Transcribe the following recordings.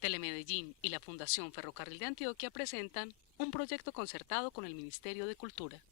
Telemedellín y la Fundación Ferrocarril de Antioquia presentan un proyecto concertado con el Ministerio de Cultura.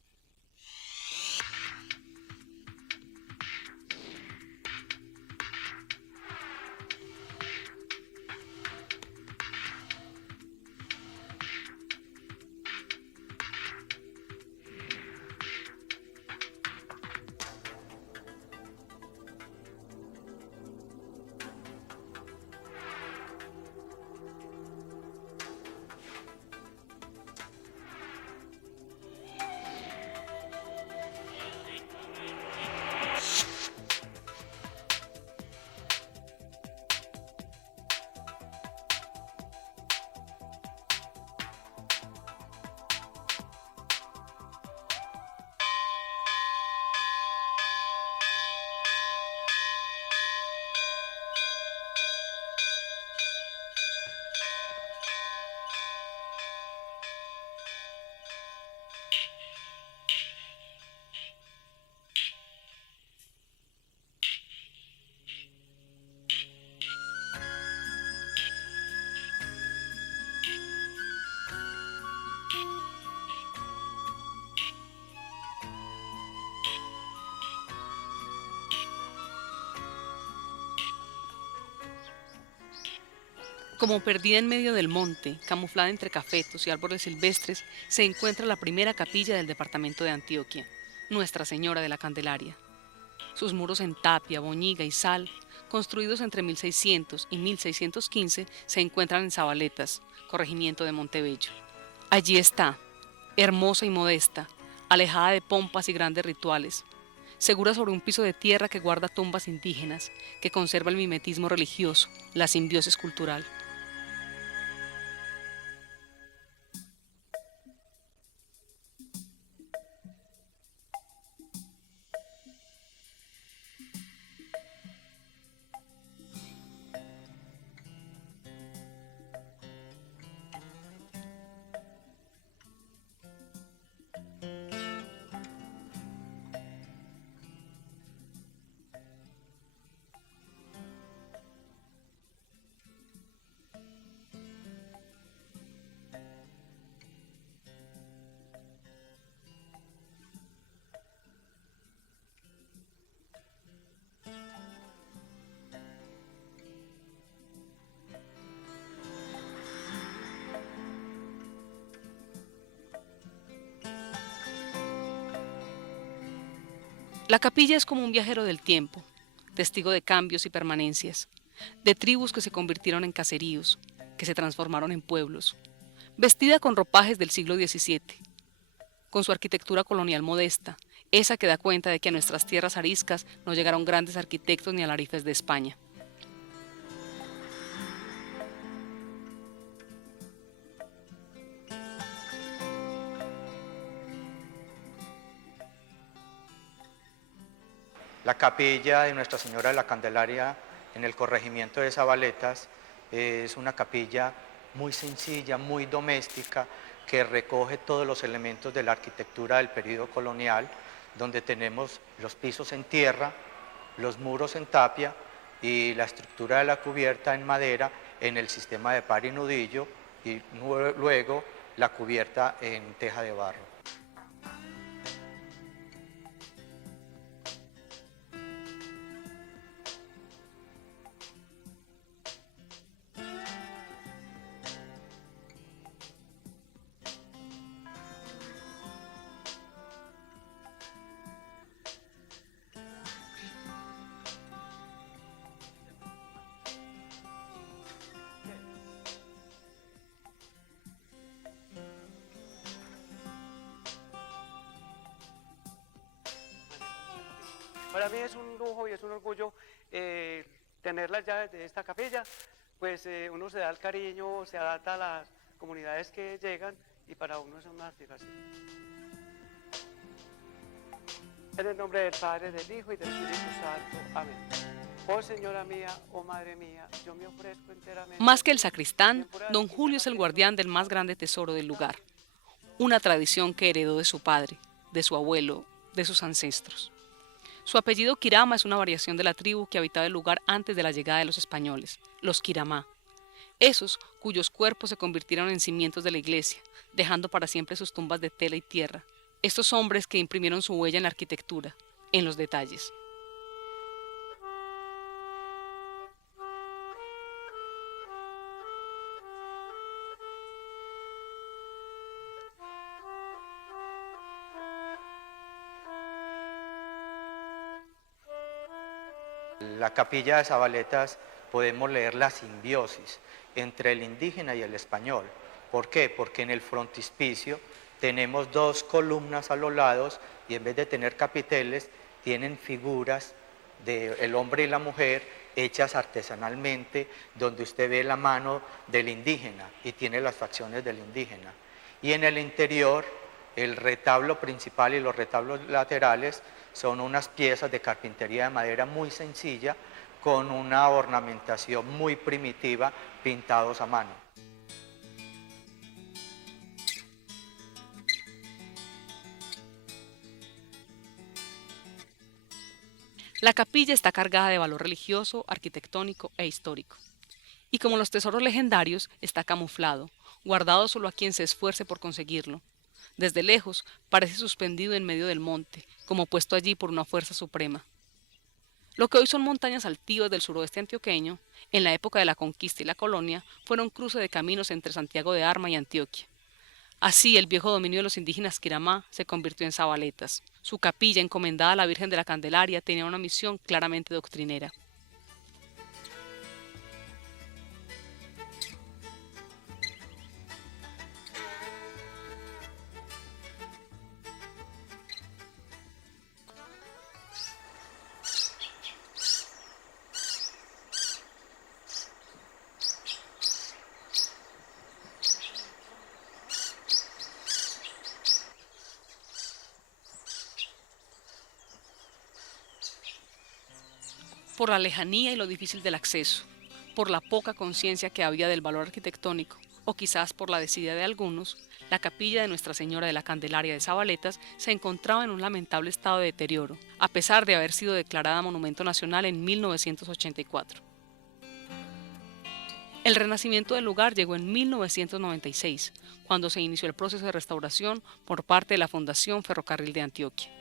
Como perdida en medio del monte, camuflada entre cafetos y árboles silvestres, se encuentra la primera capilla del departamento de Antioquia, Nuestra Señora de la Candelaria. Sus muros en tapia, boñiga y sal, construidos entre 1600 y 1615, se encuentran en Zabaletas, corregimiento de Montebello. Allí está, hermosa y modesta, alejada de pompas y grandes rituales, segura sobre un piso de tierra que guarda tumbas indígenas, que conserva el mimetismo religioso, la simbiosis cultural. La capilla es como un viajero del tiempo, testigo de cambios y permanencias, de tribus que se convirtieron en caseríos, que se transformaron en pueblos, vestida con ropajes del siglo XVII, con su arquitectura colonial modesta, esa que da cuenta de que a nuestras tierras ariscas no llegaron grandes arquitectos ni alarifes de España. La capilla de Nuestra Señora de la Candelaria en el corregimiento de Zabaletas es una capilla muy sencilla, muy doméstica, que recoge todos los elementos de la arquitectura del periodo colonial, donde tenemos los pisos en tierra, los muros en tapia y la estructura de la cubierta en madera en el sistema de par y nudillo, y luego la cubierta en teja de barro. Para mí es un lujo y es un orgullo tener las llaves de esta capilla, pues uno se da el cariño, se adapta a las comunidades que llegan y para uno es una satisfacción. En el nombre del Padre, del Hijo y del Espíritu Santo. Amén. Oh Señora mía, oh Madre mía, yo me ofrezco enteramente. Más que el sacristán, don Julio es el guardián del más grande tesoro del lugar, una tradición que heredó de su padre, de su abuelo, de sus ancestros. Su apellido Quirama es una variación de la tribu que habitaba el lugar antes de la llegada de los españoles, los Quiramá. esos cuyos cuerpos se convirtieron en cimientos de la iglesia, dejando para siempre sus tumbas de tela y tierra, estos hombres que imprimieron su huella en la arquitectura, en los detalles. La capilla de Zabaletas podemos leer la simbiosis entre el indígena y el español. ¿Por qué? Porque en el frontispicio tenemos dos columnas a los lados y en vez de tener capiteles, tienen figuras del hombre y la mujer hechas artesanalmente, donde usted ve la mano del indígena y tiene las facciones del indígena. Y en el interior, el retablo principal y los retablos laterales son unas piezas de carpintería de madera muy sencilla, con una ornamentación muy primitiva, pintados a mano. La capilla está cargada de valor religioso, arquitectónico e histórico. Y como los tesoros legendarios, está camuflado, guardado solo a quien se esfuerce por conseguirlo. Desde lejos, parece suspendido en medio del monte, como puesto allí por una fuerza suprema. Lo que hoy son montañas altivas del suroeste antioqueño, en la época de la conquista y la colonia, fueron cruce de caminos entre Santiago de Arma y Antioquia. Así, el viejo dominio de los indígenas Quiramá se convirtió en Zabaletas. Su capilla, encomendada a la Virgen de la Candelaria, tenía una misión claramente doctrinera. Por la lejanía y lo difícil del acceso, por la poca conciencia que había del valor arquitectónico, o quizás por la desidia de algunos, la capilla de Nuestra Señora de la Candelaria de Zabaletas se encontraba en un lamentable estado de deterioro, a pesar de haber sido declarada Monumento Nacional en 1984. El renacimiento del lugar llegó en 1996, cuando se inició el proceso de restauración por parte de la Fundación Ferrocarril de Antioquia.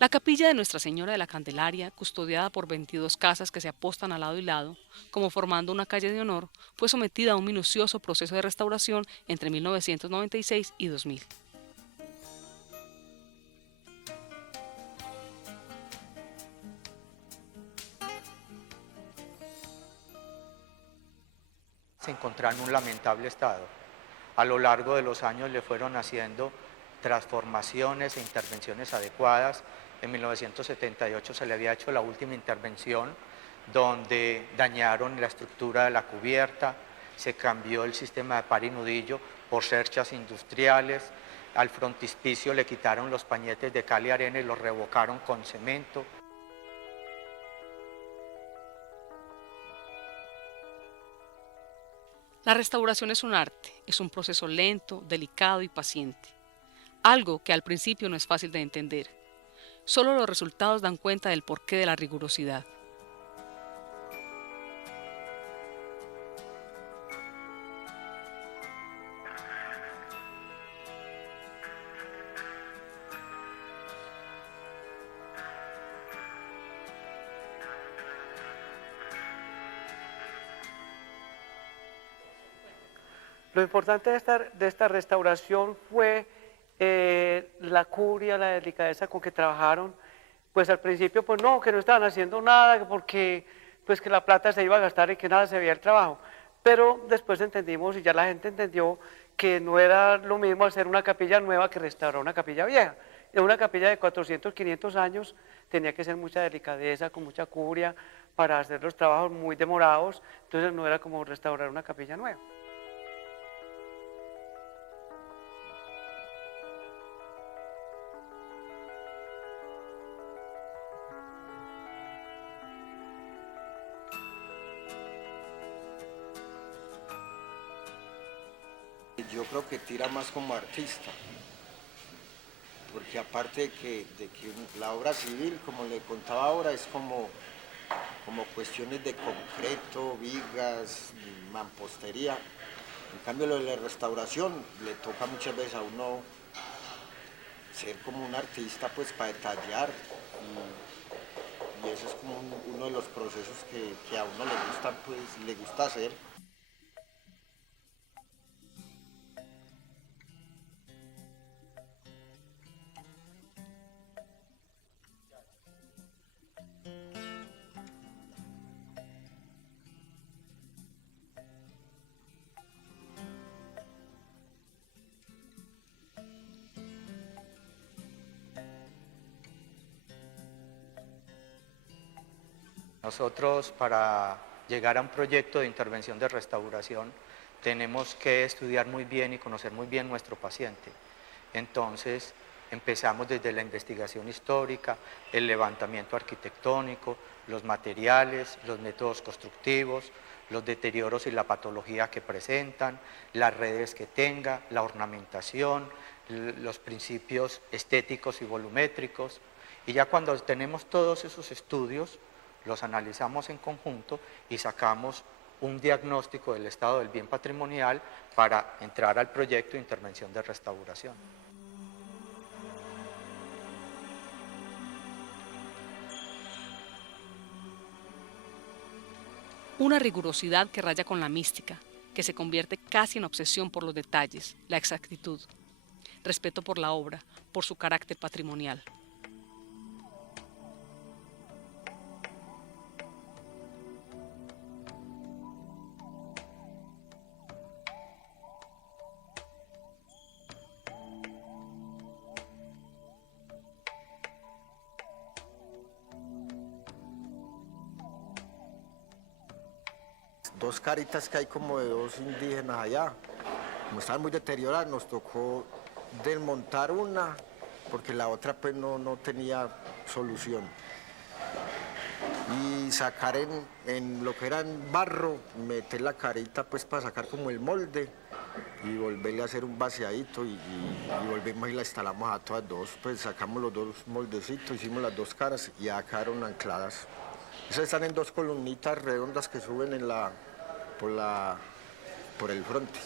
La capilla de Nuestra Señora de la Candelaria, custodiada por 22 casas que se apostan a lado y lado, como formando una calle de honor, fue sometida a un minucioso proceso de restauración entre 1996 y 2000. Se encontraba en un lamentable estado. A lo largo de los años le fueron haciendo transformaciones e intervenciones adecuadas. En 1978 se le había hecho la última intervención donde dañaron la estructura de la cubierta, se cambió el sistema de par y nudillo por cerchas industriales, al frontispicio le quitaron los pañetes de cal y arena y los revocaron con cemento. La restauración es un arte, es un proceso lento, delicado y paciente. Algo que al principio no es fácil de entender. Solo los resultados dan cuenta del porqué de la rigurosidad. Lo importante de esta restauración fue la curia, la delicadeza con que trabajaron. Pues al principio, pues no, que no estaban haciendo nada, porque pues que la plata se iba a gastar y que nada se veía el trabajo. Pero después entendimos y ya la gente entendió que no era lo mismo hacer una capilla nueva que restaurar una capilla vieja. En una capilla de 400, 500 años tenía que ser mucha delicadeza, con mucha curia, para hacer los trabajos muy demorados, entonces no era como restaurar una capilla nueva. yo creo que tira más como artista, porque aparte de que la obra civil, como le contaba ahora, es como cuestiones de concreto, vigas, mampostería. En cambio, lo de la restauración le toca muchas veces a uno ser como un artista, pues para detallar, y eso es como uno de los procesos que a uno le gusta, pues le gusta hacer. Nosotros, para llegar a un proyecto de intervención de restauración, tenemos que estudiar muy bien y conocer muy bien nuestro paciente. Entonces, empezamos desde la investigación histórica, el levantamiento arquitectónico, los materiales, los métodos constructivos, los deterioros y la patología que presentan, las redes que tenga, la ornamentación, los principios estéticos y volumétricos. Y ya cuando tenemos todos esos estudios, los analizamos en conjunto y sacamos un diagnóstico del estado del bien patrimonial para entrar al proyecto de intervención de restauración. Una rigurosidad que raya con la mística, que se convierte casi en obsesión por los detalles, la exactitud, respeto por la obra, por su carácter patrimonial. Dos caritas que hay como de dos indígenas allá, como estaban muy deterioradas, nos tocó desmontar una porque la otra pues no tenía solución, y sacar en lo que era en barro, meter la carita pues para sacar como el molde y volverle a hacer un vaciadito, y volvimos y la instalamos a todas dos, pues sacamos los dos moldecitos, hicimos las dos caras y ya quedaron ancladas. Esas están en dos columnitas redondas que suben por el frontis.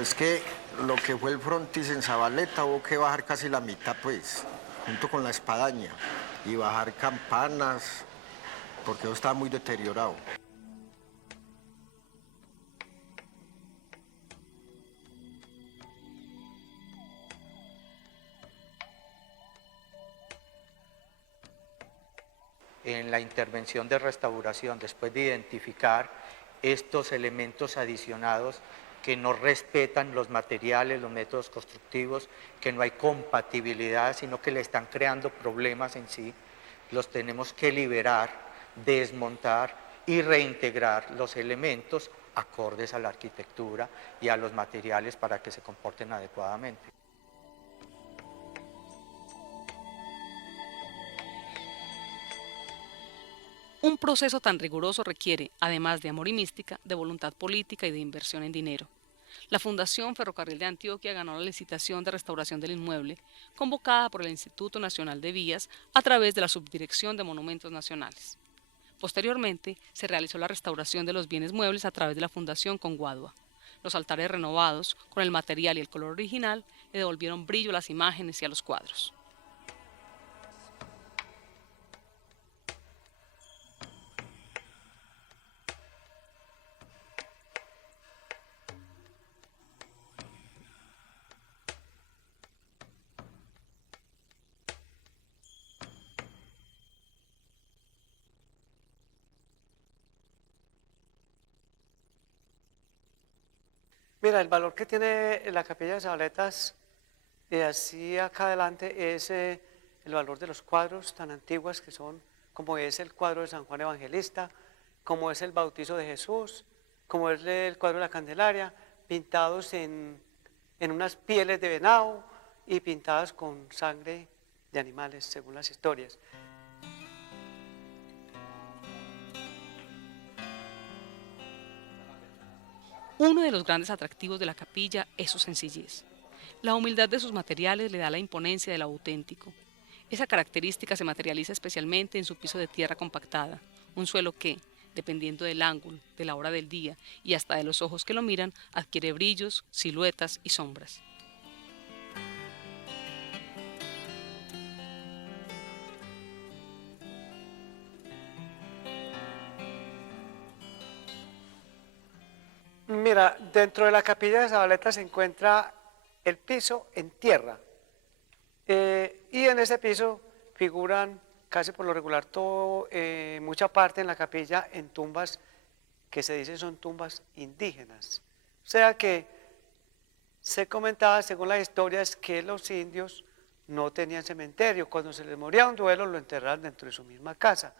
Es que lo que fue el frontis en Zabaleta hubo que bajar casi la mitad, pues, junto con la espadaña, y bajar campanas, porque eso estaba muy deteriorado. En la intervención de restauración, después de identificar estos elementos adicionados que no respetan los materiales, los métodos constructivos, que no hay compatibilidad, sino que le están creando problemas en sí, los tenemos que liberar, desmontar y reintegrar los elementos acordes a la arquitectura y a los materiales para que se comporten adecuadamente. Un proceso tan riguroso requiere, además de amor y mística, de voluntad política y de inversión en dinero. La Fundación Ferrocarril de Antioquia ganó la licitación de restauración del inmueble, convocada por el Instituto Nacional de Vías a través de la Subdirección de Monumentos Nacionales. Posteriormente, se realizó la restauración de los bienes muebles a través de la Fundación Conguadua. Los altares renovados, con el material y el color original, le devolvieron brillo a las imágenes y a los cuadros. Mira, el valor que tiene la capilla de Zabaletas, así acá adelante, es el valor de los cuadros tan antiguos que son, como es el cuadro de San Juan Evangelista, como es el bautizo de Jesús, como es el cuadro de la Candelaria, pintados en unas pieles de venado y pintadas con sangre de animales, según las historias. Uno de los grandes atractivos de la capilla es su sencillez. La humildad de sus materiales le da la imponencia de lo auténtico. Esa característica se materializa especialmente en su piso de tierra compactada, un suelo que, dependiendo del ángulo, de la hora del día y hasta de los ojos que lo miran, adquiere brillos, siluetas y sombras. Mira, dentro de la capilla de Zabaleta se encuentra el piso en tierra. Y en ese piso figuran casi por lo regular mucha parte en la capilla en tumbas que se dicen son tumbas indígenas. O sea que se comentaba, según las historias, que los indios no tenían cementerio. Cuando se les moría un duelo, lo enterraban dentro de su misma casa.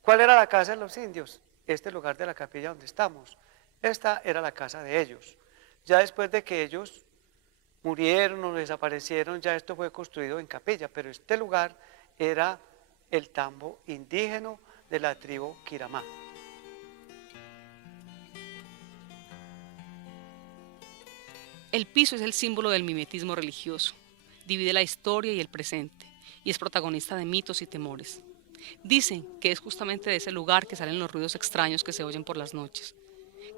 ¿Cuál era la casa de los indios? Este lugar de la capilla donde estamos. Esta era la casa de ellos. Ya después de que ellos murieron o desaparecieron, ya esto fue construido en capilla, pero este lugar era el tambo indígena de la tribu Quiramá. El piso es el símbolo del mimetismo religioso, divide la historia y el presente, y es protagonista de mitos y temores. Dicen que es justamente de ese lugar que salen los ruidos extraños que se oyen por las noches,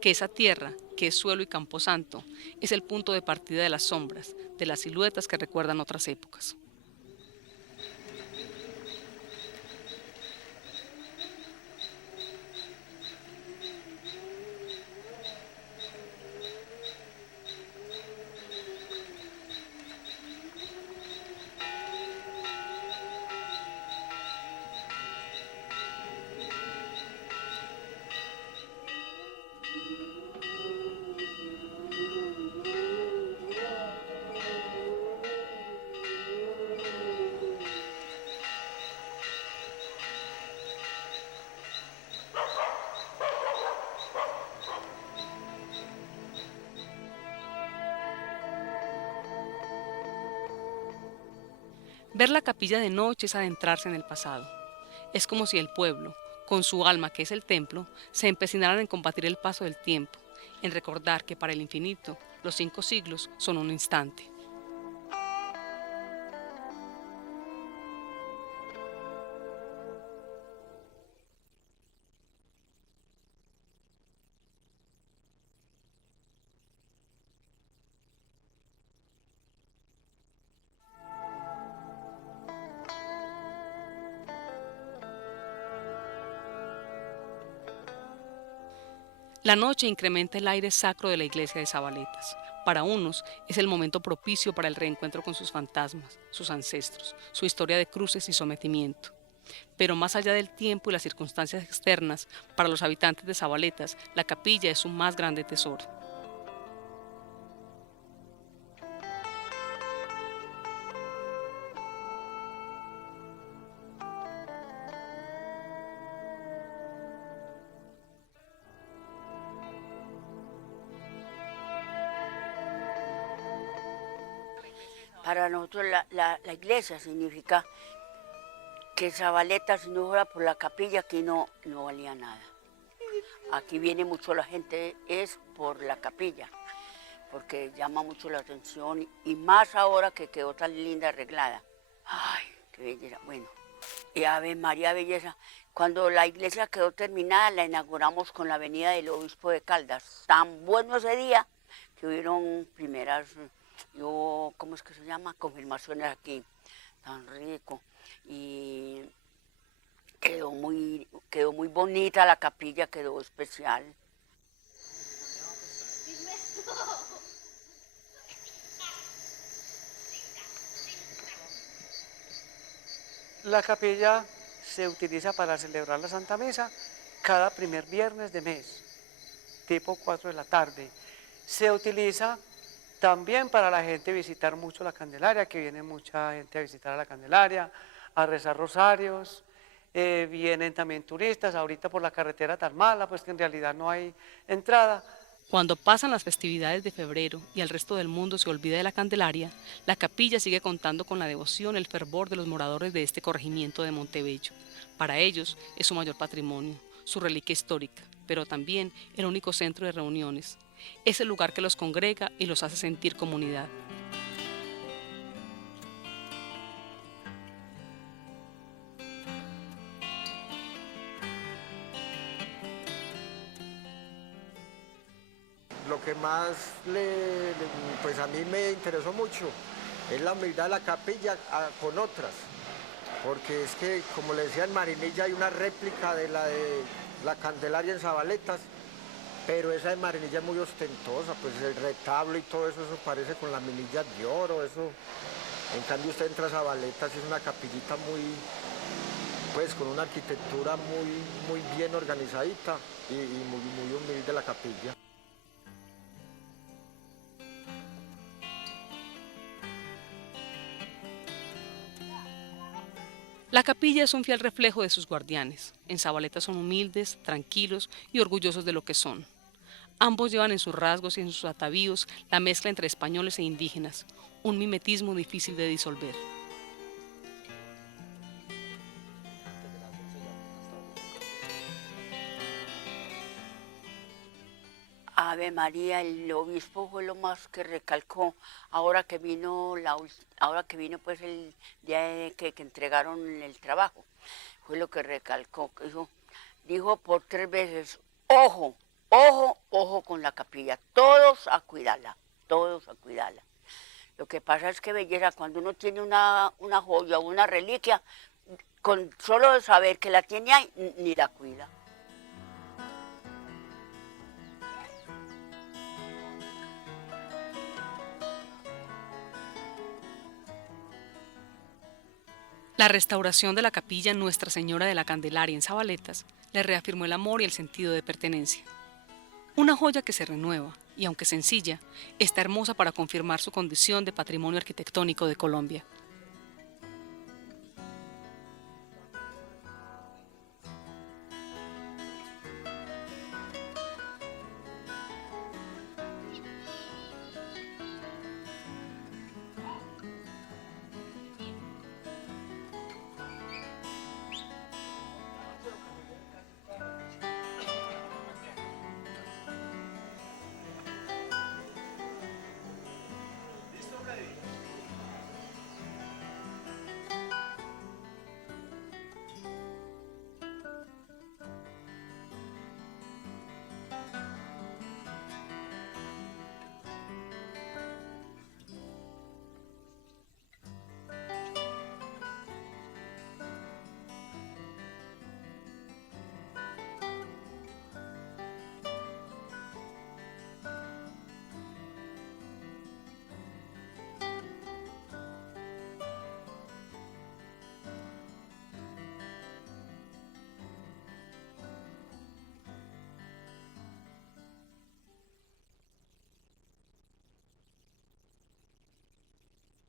que esa tierra, que es suelo y camposanto, es el punto de partida de las sombras, de las siluetas que recuerdan otras épocas. Ver la capilla de noche es adentrarse en el pasado. Es como si el pueblo, con su alma que es el templo, se empecinaran en combatir el paso del tiempo, en recordar que para el infinito los 5 siglos son un instante. La noche incrementa el aire sacro de la iglesia de Zabaletas. Para unos es el momento propicio para el reencuentro con sus fantasmas, sus ancestros, su historia de cruces y sometimiento. Pero más allá del tiempo y las circunstancias externas, para los habitantes de Zabaletas, la capilla es su más grande tesoro. Para nosotros la iglesia significa que Zabaleta, si no fuera por la capilla, aquí no valía nada. Aquí viene mucho la gente, es por la capilla, porque llama mucho la atención, y más ahora que quedó tan linda, arreglada. Ay, qué belleza. Bueno, y Ave María Belleza. Cuando la iglesia quedó terminada, la inauguramos con la venida del obispo de Caldas. Tan bueno ese día que hubieron primeras, ¿cómo es que se llama? Confirmaciones aquí, tan rico. Y quedó muy bonita la capilla, quedó especial. La capilla se utiliza para celebrar la Santa Misa cada primer viernes de mes, tipo 4 de la tarde. se utiliza también para la gente visitar mucho la Candelaria, que viene mucha gente a visitar a la Candelaria, a rezar rosarios, vienen también turistas, ahorita por la carretera tan mala, pues que en realidad no hay entrada. Cuando pasan las festividades de febrero y el resto del mundo se olvida de la Candelaria, la capilla sigue contando con la devoción y el fervor de los moradores de este corregimiento de Montebello. Para ellos es su mayor patrimonio, su reliquia histórica, pero también el único centro de reuniones. Es el lugar que los congrega y los hace sentir comunidad. Lo que más pues a mí me interesó mucho es la humildad de la capilla con otras, porque es que, como le decía, en Marinilla hay una réplica de la Candelaria en Zabaletas, pero esa de Marinilla es muy ostentosa, pues el retablo y todo eso, eso parece con las milillas de oro, eso. En cambio usted entra a Zabaletas y es una capillita muy, pues con una arquitectura muy bien organizadita y muy humilde la capilla. La capilla es un fiel reflejo de sus guardianes. En Zabaleta son humildes, tranquilos y orgullosos de lo que son. Ambos llevan en sus rasgos y en sus atavíos la mezcla entre españoles e indígenas, un mimetismo difícil de disolver. Ave María, el obispo fue lo más que recalcó ahora que vino pues el día que entregaron el trabajo. Fue lo que recalcó, dijo por 3 veces, ojo, ojo, ojo con la capilla, todos a cuidarla, todos a cuidarla. Lo que pasa es que belleza, cuando uno tiene una joya o una reliquia, con solo de saber que la tiene ahí, ni la cuida. La restauración de la capilla Nuestra Señora de la Candelaria en Zabaletas le reafirmó el amor y el sentido de pertenencia. Una joya que se renueva y, aunque sencilla, está hermosa para confirmar su condición de patrimonio arquitectónico de Colombia.